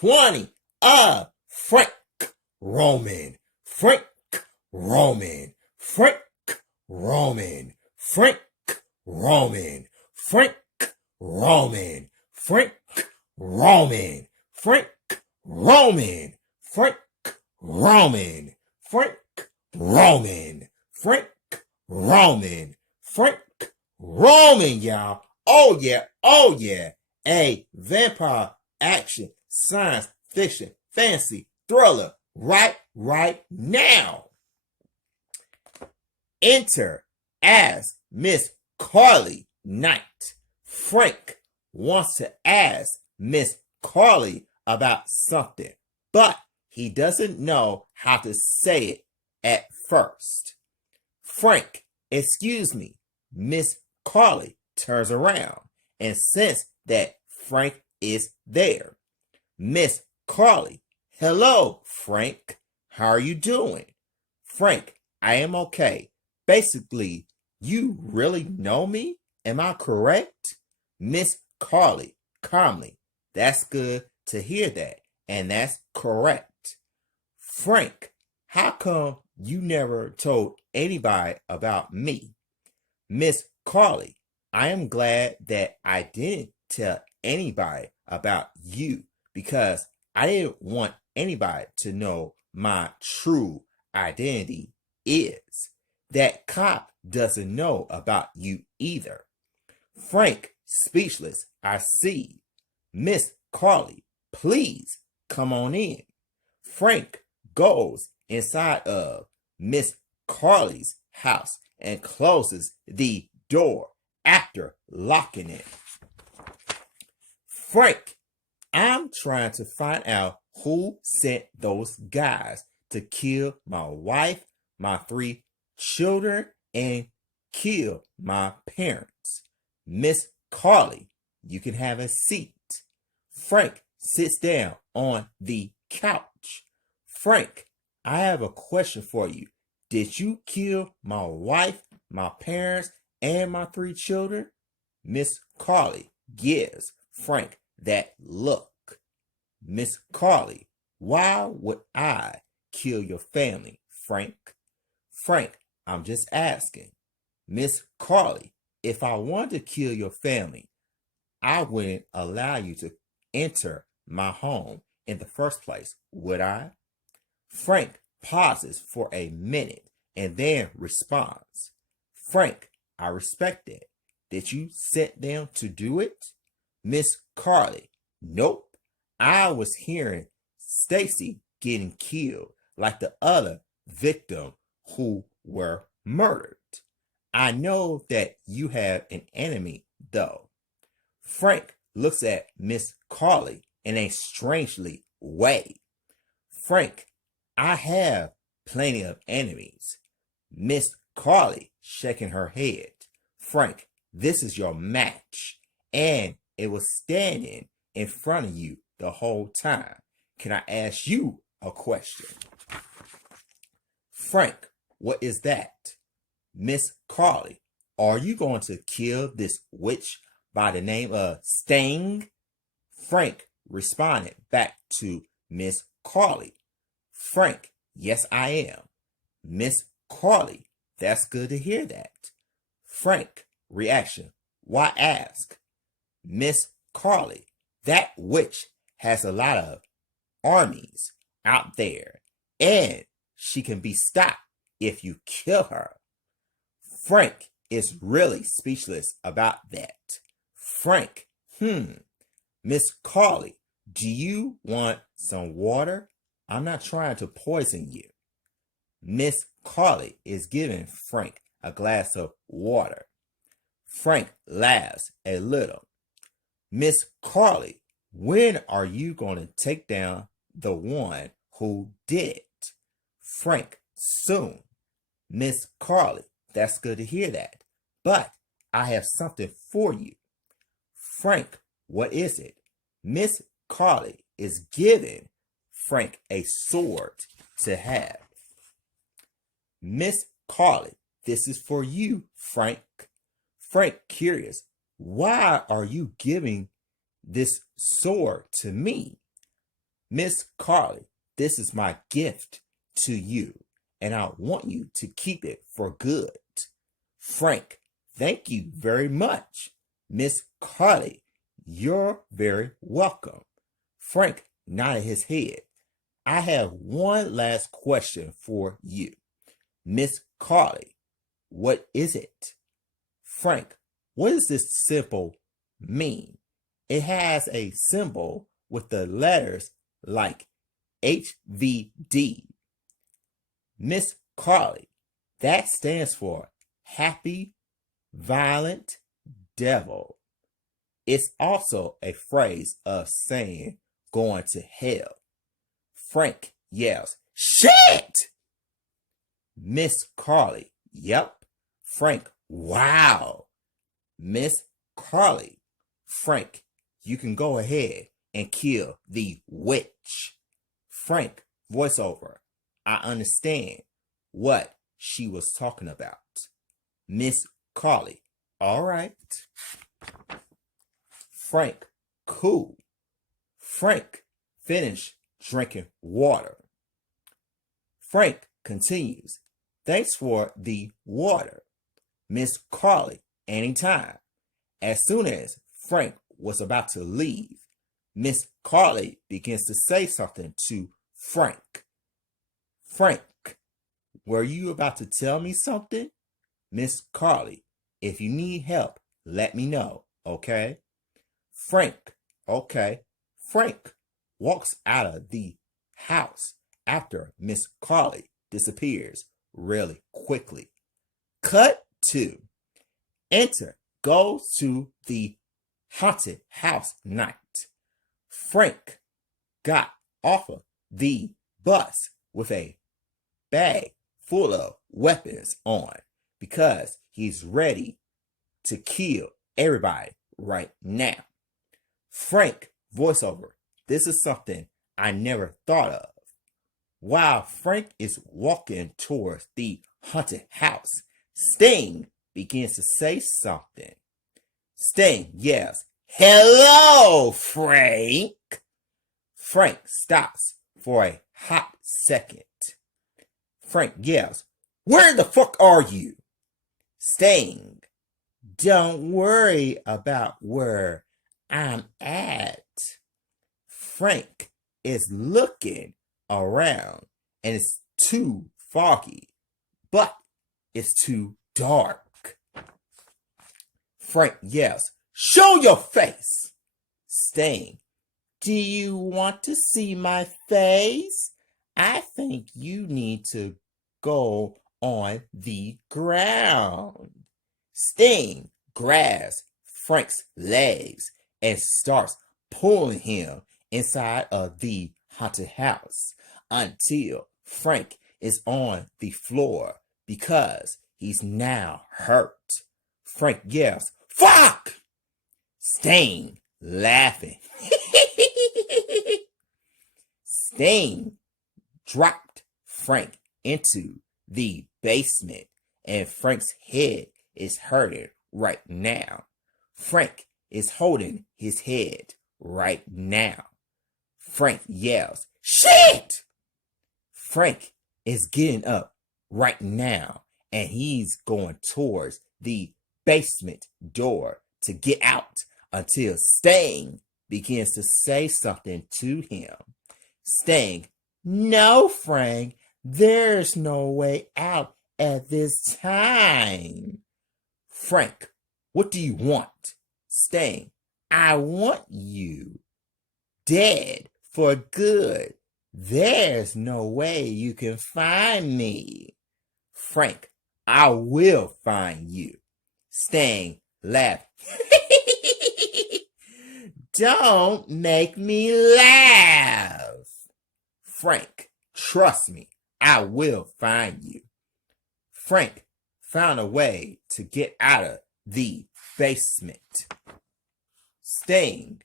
20. Frank Roman. Frank Roman. Frank Roman. Frank Roman. Frank Roman. Frank Roman. Frank Roman. Frank Roman. Frank Roman. Frank Roman. Frank Roman, y'all. Oh yeah, oh yeah. A vampire action, science fiction, fantasy, thriller, right now. Enter as Miss Carly Knight. Frank wants to ask Miss Carly about something, but he doesn't know how to say it at first. Frank, excuse me. Miss Carly turns around and senses that Frank is there. Miss Carly, hello, Frank. How are you doing? Frank, I am okay. Basically, you really know me? Am I correct? Miss Carly, calmly, that's good to hear that, and that's correct. Frank, how come you never told anybody about me? Miss Carly, I am glad that I didn't tell anybody about you because I didn't want anybody to know my true identity is. That cop doesn't know about you either. Frank, speechless, I see. Miss Carly, please come on in. Frank goes inside of Miss Carly's house and closes the door after locking it. Frank, I'm trying to find out who sent those guys to kill my wife, my 3 children, and kill my parents. Miss Carly, you can have a seat. Frank sits down on the couch. Frank, I have a question for you. Did you kill my wife, my parents, and my 3 children? Miss Carly gives Frank that look. Miss Carly, why would I kill your family, Frank? Frank, I'm just asking. Miss Carly, if I wanted to kill your family, I wouldn't allow you to enter my home in the first place, would I? Frank pauses for a minute and then responds. Frank, I respect that. Did you set them to do it? Miss Carly, nope. I was hearing Stacy getting killed like the other victim who were murdered. I know that you have an enemy, though. Frank looks at Miss Carly in a strangely way. Frank, I have plenty of enemies. Miss Carly shaking her head. Frank, this is your match, and it was standing in front of you the whole time. Can I ask you a question? Frank, what is that? Miss Carly, are you going to kill this witch by the name of Sting? Frank responded back to Miss Carly. Frank, yes, I am. Miss Carly, that's good to hear that. Frank, reaction, why ask? Miss Carly, that witch has a lot of armies out there, and she can be stopped if you kill her. Frank is really speechless about that. Frank, Miss Carly, do you want some water? I'm not trying to poison you. Miss Carly is giving Frank a glass of water. Frank laughs a little. Miss Carly, when are you going to take down the one who did it? Frank, soon. Miss Carly, that's good to hear that. But I have something for you. Frank, what is it? Miss Carly is giving Frank a sword to have. Miss Carly, this is for you, Frank. Frank, curious, why are you giving this sword to me? Miss Carly, this is my gift to you, and I want you to keep it for good. Frank, thank you very much. Miss Carly, you're very welcome. Frank nodded his head. I have one last question for you. Miss Carly, what is it? Frank, what does this symbol mean? It has a symbol with the letters like HVD. Miss Carly, that stands for Happy Violent Devil. It's also a phrase of saying going to hell. Frank yells, shit! Miss Carly, yep. Frank, wow. Miss Carly, Frank, you can go ahead and kill the witch. Frank, voiceover, I understand what she was talking about. Miss Carly, all right. Frank, cool. Frank, finish drinking water. Frank continues, thanks for the water. Miss Carly, anytime. As soon as Frank was about to leave, Miss Carly begins to say something to Frank. Frank, were you about to tell me something? Miss Carly, if you need help, let me know, okay? Frank, okay. Frank walks out of the house after Miss Carly disappears really quickly. Cut to enter goes to the haunted house night. Frank got off of the bus with a bag full of weapons on because he's ready to kill everybody right now. Frank, voiceover, this is something I never thought of. While Frank is walking towards the haunted house, Sting begins to say something. Sting yells, hello, Frank. Frank stops for a hot second. Frank yells, where the fuck are you? Sting, don't worry about where I'm at. Frank is looking around and it's too foggy, but it's too dark. Frank yells, show your face. Sting, do you want to see my face? I think you need to go on the ground. Sting grabs Frank's legs and starts pulling him inside of the haunted house until Frank is on the floor because he's now hurt. Frank yells, fuck! Sting laughing. Sting dropped Frank into the basement and Frank's head is hurting right now. Frank is holding his head right now. Frank yells, shit! Frank is getting up right now and he's going towards the basement door to get out until Sting begins to say something to him. Sting, no, Frank, there's no way out at this time. Frank, what do you want? Sting, I want you dead for good. There's no way you can find me. Frank, I will find you. Sting laughed. Don't make me laugh. Frank, trust me, I will find you. Frank found a way to get out of the basement. Sting,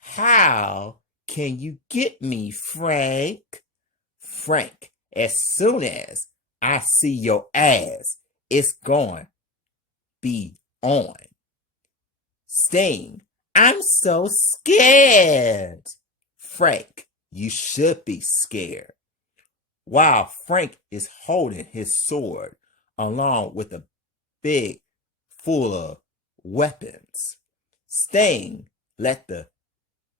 how can you get me, Frank? Frank, as soon as I see your ass, it's going to be on. Sting, I'm so scared. Frank, you should be scared. While Frank is holding his sword along with a big full of weapons, Sting let the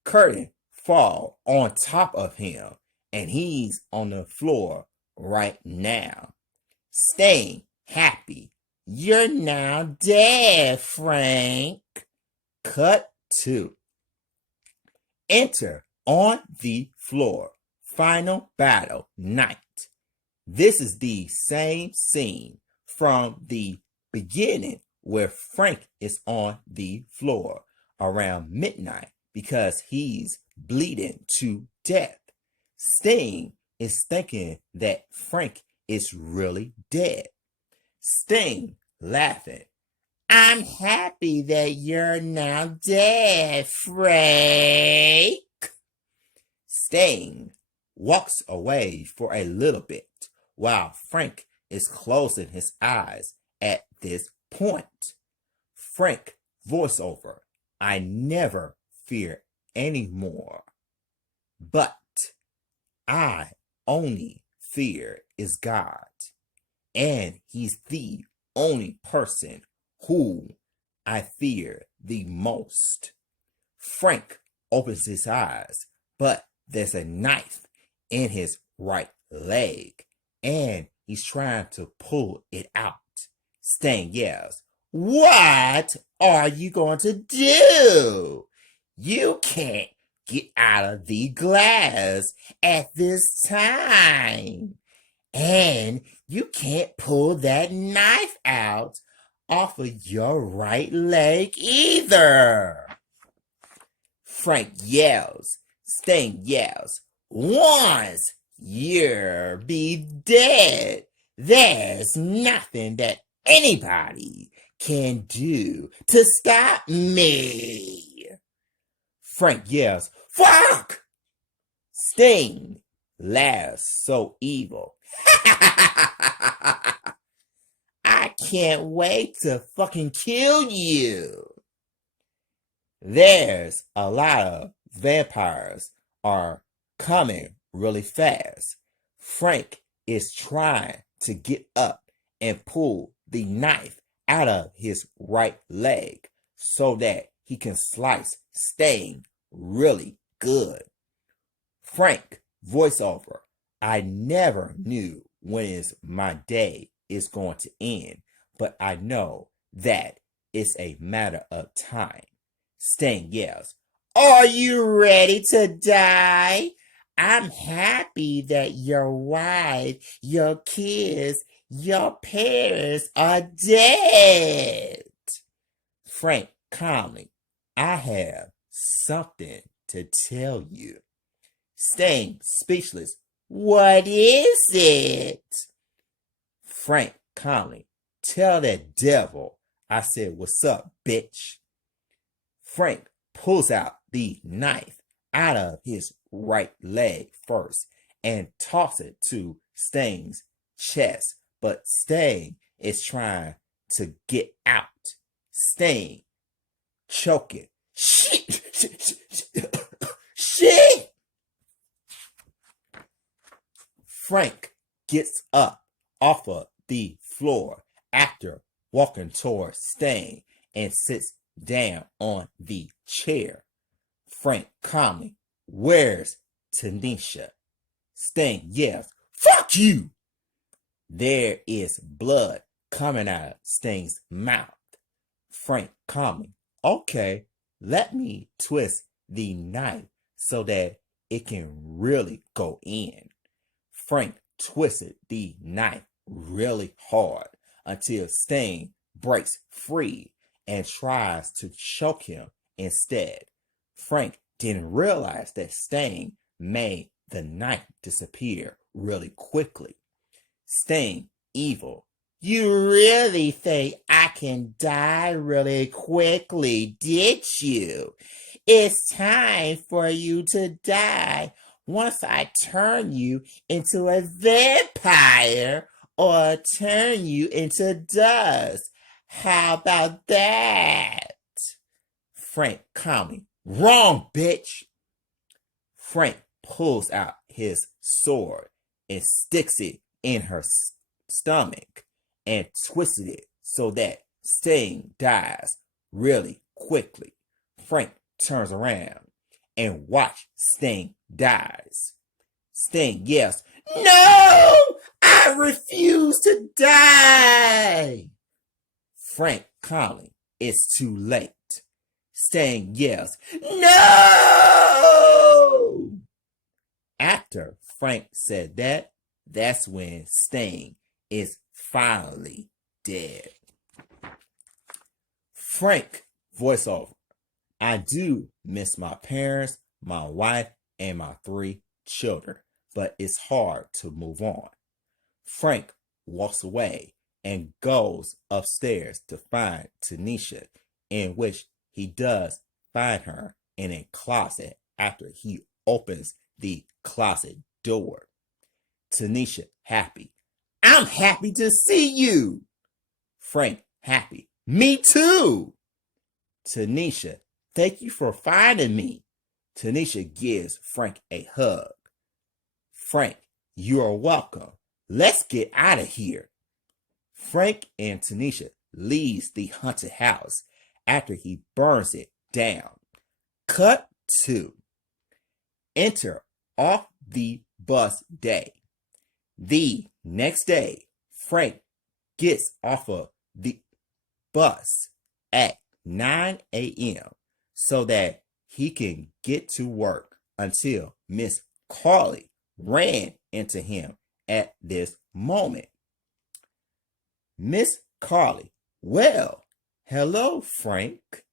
curtain fall on top of him, and he's on the floor right now. Sting happy. You're now dead, Frank. Cut 2. Enter on the floor. Final battle night. This is the same scene from the beginning where Frank is on the floor around midnight because he's bleeding to death. Sting is thinking that Frank is really dead. Sting laughing. I'm happy that you're now dead, Frank. Sting walks away for a little bit while Frank is closing his eyes at this point. Frank voiceover. I never fear anymore. But I only fear is God. And he's the only person who I fear the most. Frank opens his eyes, but there's a knife in his right leg, and he's trying to pull it out. Sting yells, "What are you going to do? You can't get out of the glass at this time. And you can't pull that knife out off of your right leg either." Frank yells. Sting yells, "Once you'll be dead, there's nothing that anybody can do to stop me." Frank yells, "Fuck!" Sting laughs so evil. I can't wait to fucking kill you. There's a lot of vampires are coming really fast. Frank is trying to get up and pull the knife out of his right leg so that he can slice Sting really good. Frank voiceover. I never knew when my day is going to end, but I know that it's a matter of time. Sting yells, "Are you ready to die? I'm happy that your wife, your kids, your parents are dead." Frank calmly, "I have something to tell you." Sting speechless, "What is it?" Frank calmly, "Tell that devil I said what's up, bitch." Frank pulls out the knife out of his right leg first and tosses it to Sting's chest, but Sting is trying to get out. Sting choking. Shit! Shit! Frank gets up off of the floor after walking towards Sting and sits down on the chair. Frank calmly, "Where's Tanisha?" Sting yells, "Fuck you!" There is blood coming out of Sting's mouth. Frank calmly, "Okay, let me twist the knife so that it can really go in." Frank twisted the knife really hard until Sting breaks free and tries to choke him instead. Frank didn't realize that Sting made the knife disappear really quickly. Sting evil. "You really think I can die really quickly, did you? It's time for you to die once I turn you into a vampire or turn you into dust. How about that?" Frank calmly, "Wrong, bitch." Frank pulls out his sword and sticks it in her stomach and twists it so that Sting dies really quickly. Frank turns around and watch Sting dies. Sting yells, "No! I refuse to die!" Frank calmly, "It's too late." Sting yells, "No!" After Frank said that, that's when Sting is finally dead. Frank voiceover. I do miss my parents, my wife, and my 3 children, but it's hard to move on. Frank walks away and goes upstairs to find Tanisha, in which he does find her in a closet after he opens the closet door. Tanisha happy. "I'm happy to see you." Frank happy. "Me too." Tanisha, "Thank you for finding me." Tanisha gives Frank a hug. Frank, "You are welcome. Let's get out of here." Frank and Tanisha leaves the haunted house after he burns it down. Cut 2. Enter off the bus day. The next day, Frank gets off of the bus at 9 a.m. so that he can get to work until Miss Carly ran into him at this moment. Miss Carly, "Well, hello, Frank."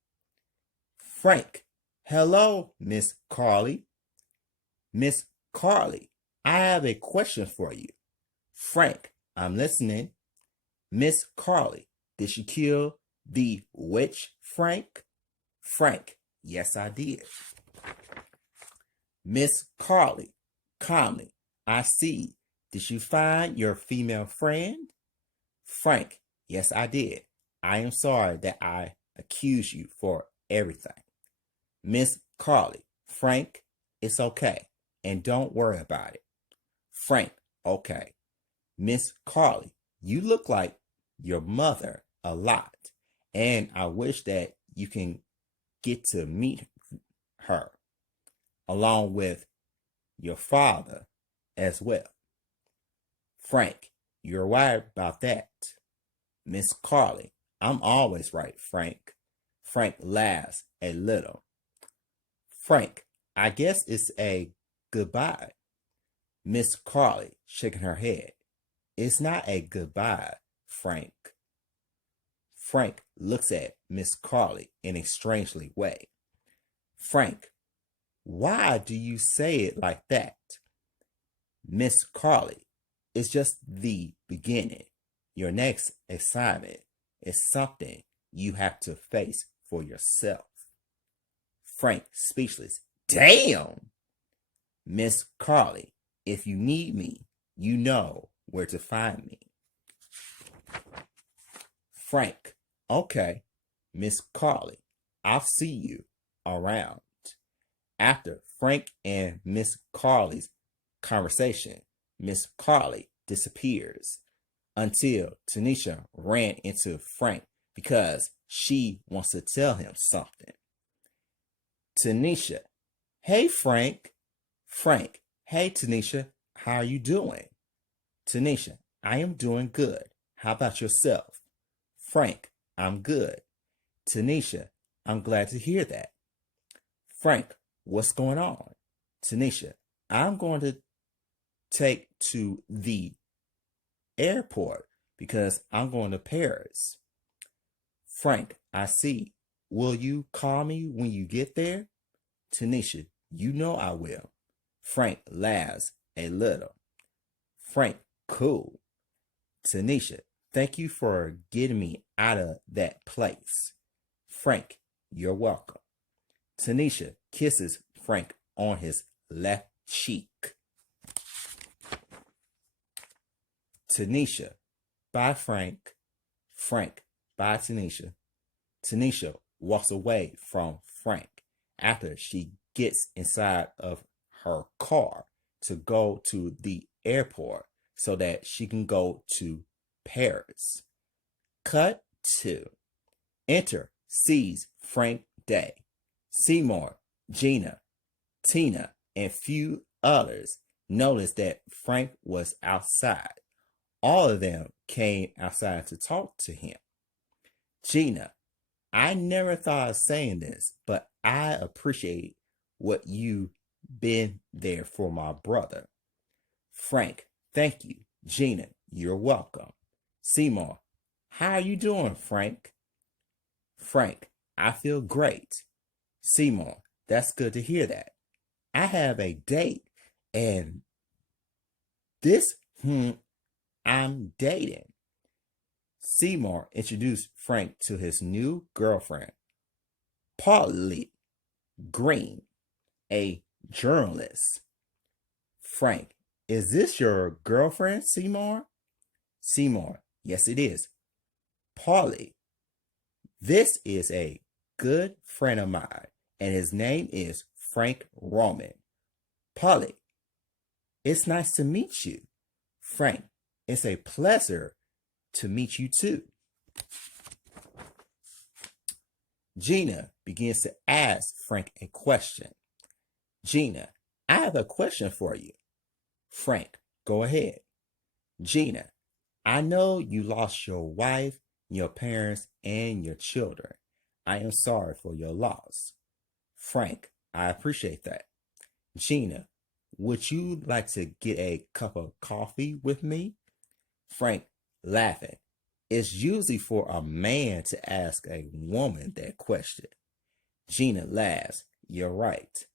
Frank, "Hello, Miss Carly." Miss Carly, "I have a question for you." Frank, "I'm listening." Miss Carly, "Did she kill the witch, Frank?" Frank, "Yes, I did." Miss Carly, calmly, "I see. Did you find your female friend?" Frank, "Yes, I did. I am sorry that I accuse you for everything." Miss Carly, "Frank, it's okay, and don't worry about it." Frank, "Okay." Miss Carly, "You look like your mother a lot, and I wish that you can get to meet her, along with your father as well." Frank, "You're right about that." Miss Carly, "I'm always right, Frank." Frank laughs a little. Frank, "I guess it's a goodbye." Miss Carly, shaking her head, "It's not a goodbye, Frank." Frank looks at Miss Carly in a strangely way. Frank, "Why do you say it like that?" Miss Carly, "It's just the beginning. Your next assignment is something you have to face for yourself." Frank, speechless, "Damn!" Miss Carly, "If you need me, you know where to find me." Frank, "Okay." Miss Carly, "I'll see you around." After Frank and Miss Carly's conversation, Miss Carly disappears until Tanisha ran into Frank because she wants to tell him something. Tanisha, "Hey, Frank." Frank, "Hey, Tanisha, how are you doing?" Tanisha, "I am doing good. How about yourself?" Frank, "I'm good." Tanisha, "I'm glad to hear that." Frank, "What's going on?" Tanisha, "I'm going to take to the airport because I'm going to Paris." Frank, "I see. Will you call me when you get there?" Tanisha, "You know I will." Frank laughs a little. Frank, "Cool." Tanisha, "Thank you for getting me out of that place." Frank, "You're welcome." Tanisha kisses Frank on his left cheek. Tanisha, "Bye, Frank." Frank, "Bye, Tanisha." Tanisha walks away from Frank after she gets inside of her car to go to the airport so that she can go to Paris. Cut 2. Enter sees Frank Day. Seymour, Gina, Tina, and few others noticed that Frank was outside. All of them came outside to talk to him. Gina, I never thought of saying this, but I appreciate what you've been there for my brother. Frank, thank you. Gina, you're welcome. Seymour, how are you doing, Frank? Frank, I feel great. Seymour, that's good to hear that. I have a date and this I'm dating. Seymour introduced Frank to his new girlfriend, Polly Green, a journalist. Frank, is this your girlfriend, Seymour? Seymour, yes it is. Polly, this is a good friend of mine, and his name is Frank Roman. Polly, it's nice to meet you. Frank, it's a pleasure to meet you too. Gina begins to ask Frank a question. Gina, I have a question for you. Frank, go ahead. Gina, I know you lost your wife, your parents, and your children. I am sorry for your loss. Frank, I appreciate that. Gina, would you like to get a cup of coffee with me? Frank, laughing. It's usually for a man to ask a woman that question. Gina laughs. You're right.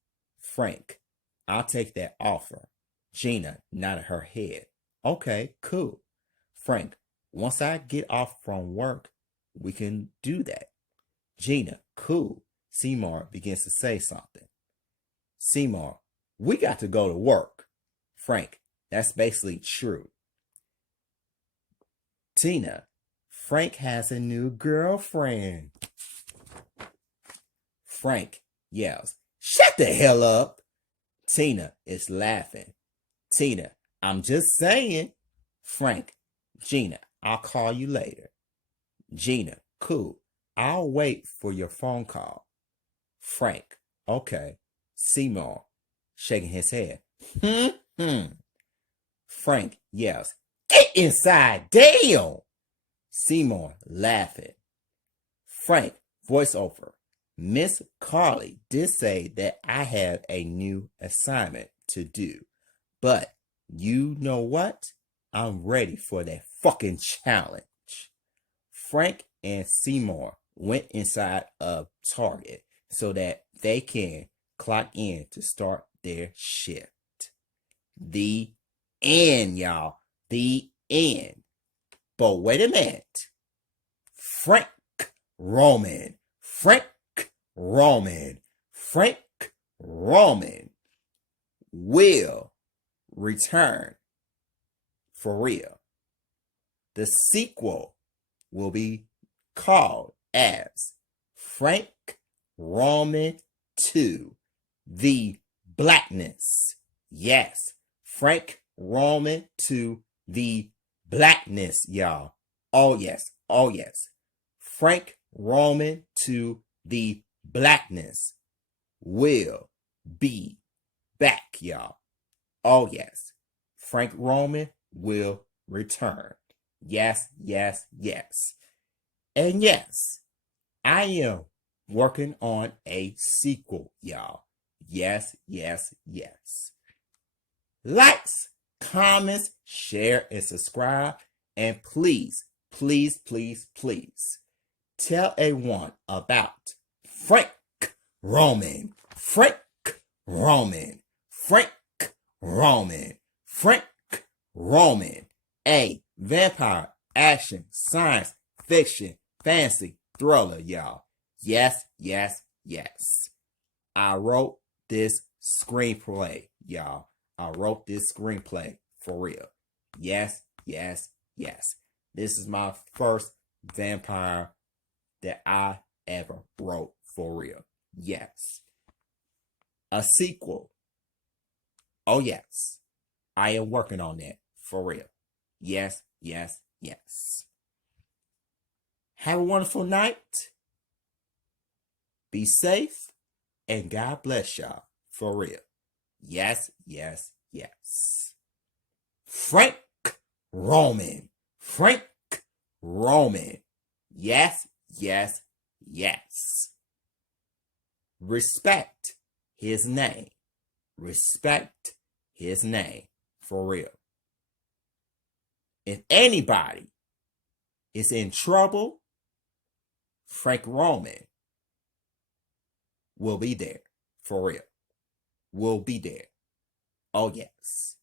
Frank, I'll take that offer. Gina nodded her head. Okay, cool. Frank, once I get off from work, we can do that. Gina, cool. Seymour begins to say something. Seymour, we got to go to work. Frank, that's basically true. Tina, Frank has a new girlfriend. Frank yells, shut the hell up. Tina is laughing. Tina, I'm just saying. Frank, Gina, I'll call you later. Gina, cool. I'll wait for your phone call. Frank, okay. Seymour, shaking his head. Frank yells, get inside, damn! Seymour laughing. Frank, voiceover. Miss Carly did say that I have a new assignment to do. But you know what? I'm ready for that fucking challenge. Frank and Seymour went inside of Target so that they can clock in to start their shift. The end, y'all. The end. But wait a minute. Frank Roman will return for real. The sequel will be called as Frank Roman 2, The Blackness. Yes, Frank Roman 2, The Blackness, y'all. Oh yes, oh yes. Frank Roman 2, The Blackness will be back, y'all. Oh yes. Frank Roman will return. Yes, yes, yes. And yes, I am working on a sequel, y'all. Yes, yes, yes. Likes, comments, share, and subscribe. And please, please, please, please tell everyone about Frank Roman. Frank Roman. Frank Roman. Frank Roman. A vampire action, science, fiction, fantasy, thriller, y'all. Yes, yes, yes. I wrote this screenplay, y'all. I wrote this screenplay for real. Yes, yes, yes. This is my first vampire that I ever wrote for real. Yes. A sequel Oh, yes. I am working on that. For real. Yes, yes, yes. Have a wonderful night. Be safe. And God bless y'all. For real. Yes, yes, yes. Frank Roman. Frank Roman. Yes, yes, yes. Respect his name. Respect his name. For real. If anybody is in trouble, Frank Roman will be there. For real. Will be there. Oh, yes.